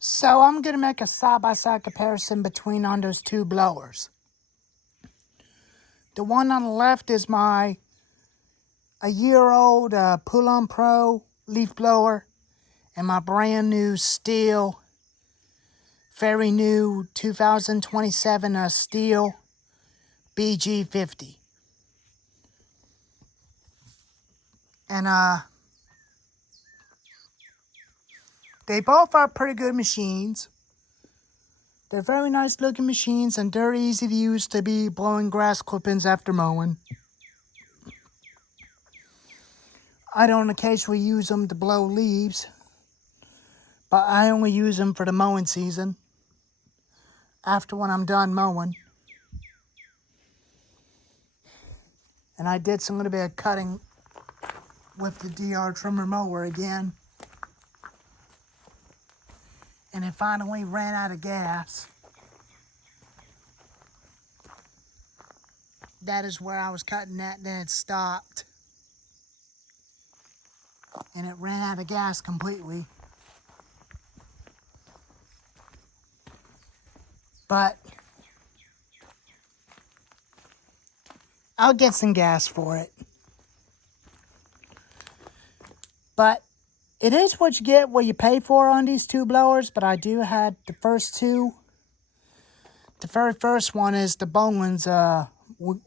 So I'm going to make a side-by-side comparison between on those two blowers. The one on the left is a year-old Poluan Pro leaf blower, and my brand new stihl, very new 2027 stihl bg50. And they both are pretty good machines. They're very nice looking machines, and they're easy to use to be blowing grass clippings after mowing. I don't occasionally use them to blow leaves, but I only use them for the mowing season, after when I'm done mowing. And I did some little bit of cutting with the DR trimmer mower again. And it finally ran out of gas. That is where I was cutting at, and then it stopped. And it ran out of gas completely. But I'll get some gas for it. But it is what you get, what you pay for on these two blowers. But I do had the first two. The very first one is the Bowman's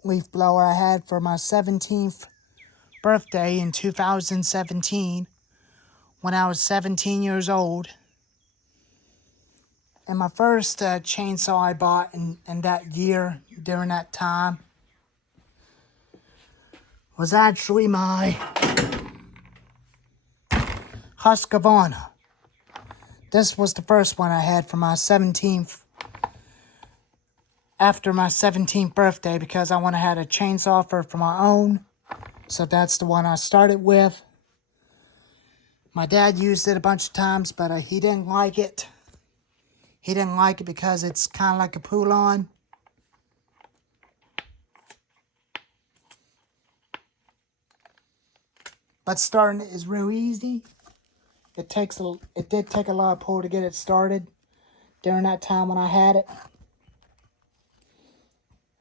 leaf blower I had for my 17th birthday in 2017, when I was 17 years old. And my first chainsaw I bought in that year, during that time, was actually my Husqvarna. This was the first one I had for my 17th, after my 17th birthday, because I wanted to have a chainsaw for my own. So that's the one I started with. My dad used it a bunch of times, but he didn't like it. He didn't like it because it's kind of like a poluan. But starting it is real easy. It did take a lot of pull to get it started during that time when I had it.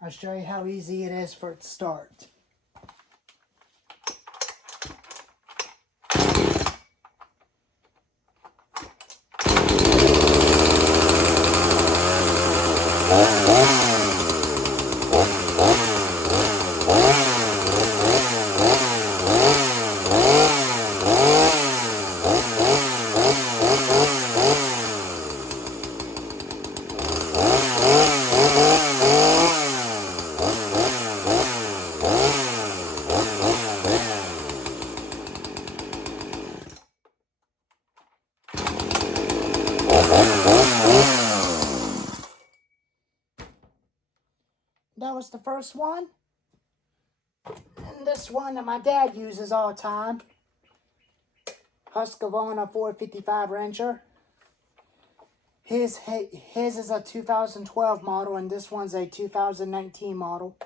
I'll show you how easy it is for it to start. That was the first one. And this one that my dad uses all the time. Husqvarna 455 wrencher. His is a 2012 model, and this one's a 2019 model.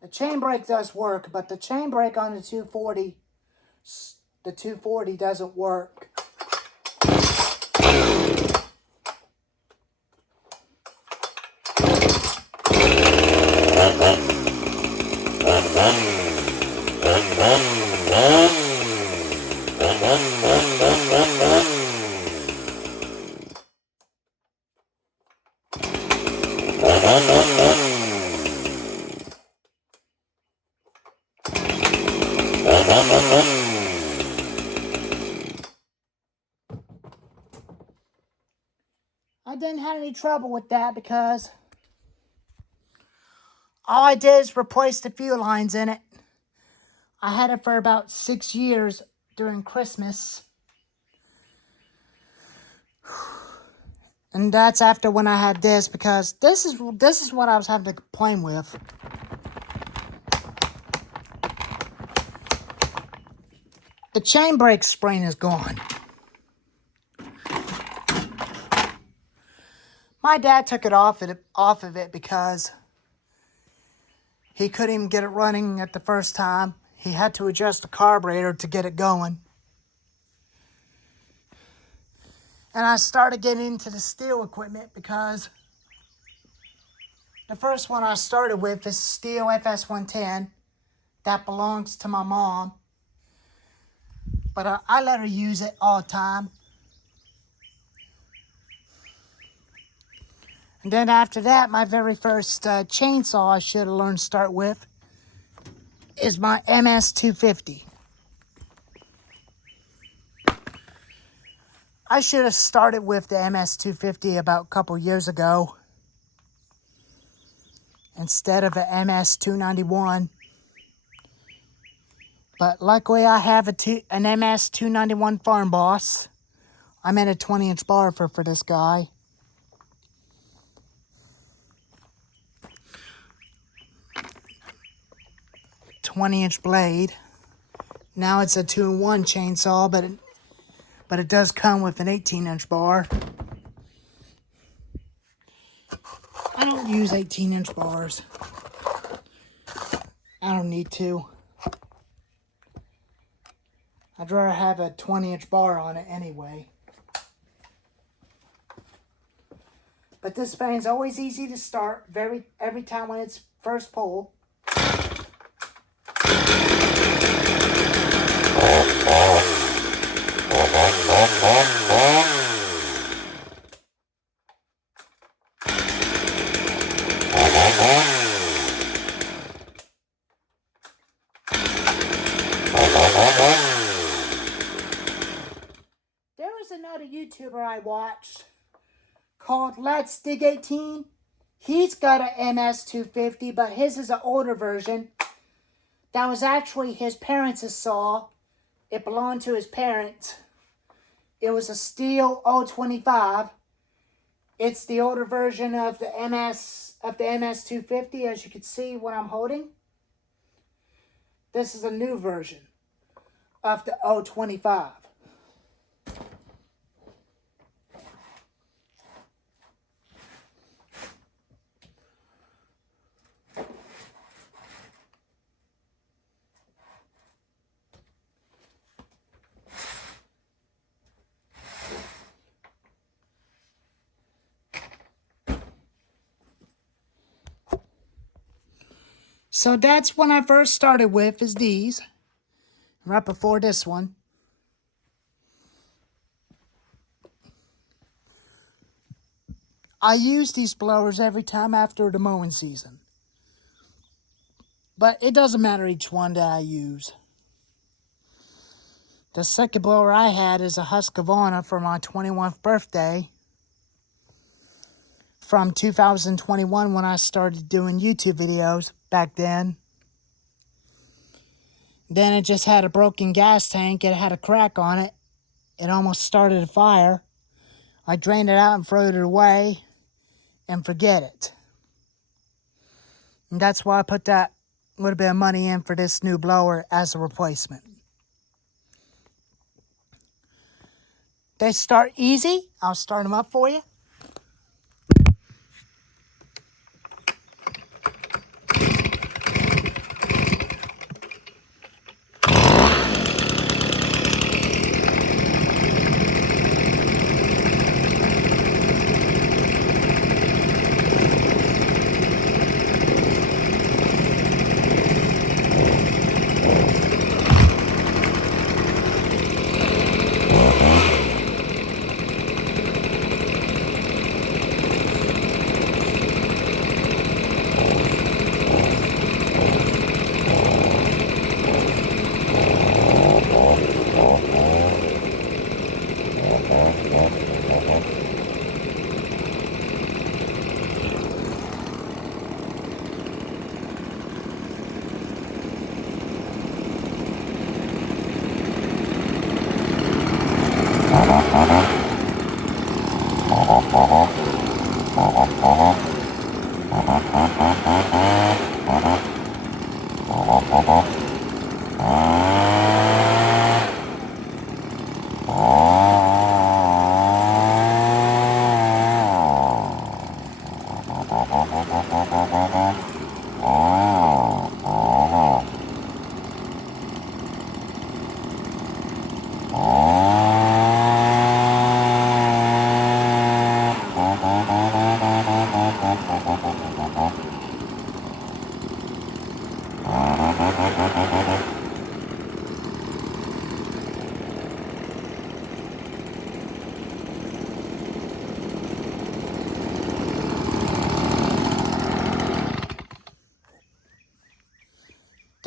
The chain brake does work, but the chain brake on the 240 doesn't work. I didn't have any trouble with that because all I did is replace the fuel lines in it. I had it for about 6 years during Christmas. And that's after when I had this, because this is what I was having to complain with. The chain brake spring is gone. My dad took it off of it because he couldn't even get it running at the first time. he had to adjust the carburetor to get it going. And I started getting into the stihl equipment because the first one I started with is stihl FS110. That belongs to my mom. But I let her use it all the time. And then after that, my very first chainsaw I should have learned to start with is my MS250. I should have started with the MS250 about a couple years ago instead of an MS291. But luckily I have an MS291 Farm Boss. I made a 20-inch bar for this guy. "20-inch blade. Now it's a 2-in-1 chainsaw, but it does come with an 18-inch bar. I don't use 18-inch bars. I don't need to. I'd rather have a 20-inch bar on it anyway. But this fan's always easy to start every time when it's first pull. There was another YouTuber I watched called Let's Dig 18. He's got an MS250, but his is an older version. That was actually his parents' saw. It belonged to his parents. It was a stihl 025. It's the older version of the MS250, as you can see what I'm holding. This is a new version of the 025. So that's when I first started with, is these. Right before this one. I use these blowers every time after the mowing season. But it doesn't matter each one that I use. The second blower I had is a Husqvarna for my 21st birthday. From 2021 when I started doing YouTube videos back then. Then it just had a broken gas tank. It had a crack on it. It almost started a fire. I drained it out and threw it away and forget it. And that's why I put that little bit of money in for this new blower as a replacement. They start easy. I'll start them up for you.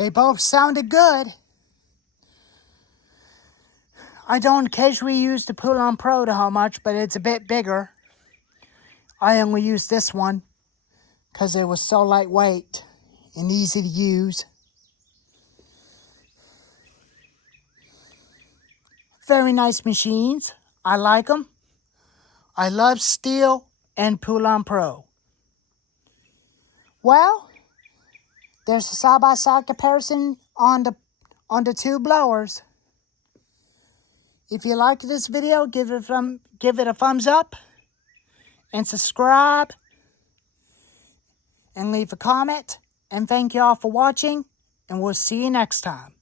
They both sounded good. I don't occasionally use the Poluan Pro to how much, but it's a bit bigger. I only use this one because it was so lightweight and easy to use. Very nice machines. I like them. I love Stihl and Poluan Pro. Well, there's a side-by-side comparison on the two blowers. If you liked this video, give it a thumbs up and subscribe and leave a comment. And thank you all for watching, and we'll see you next time.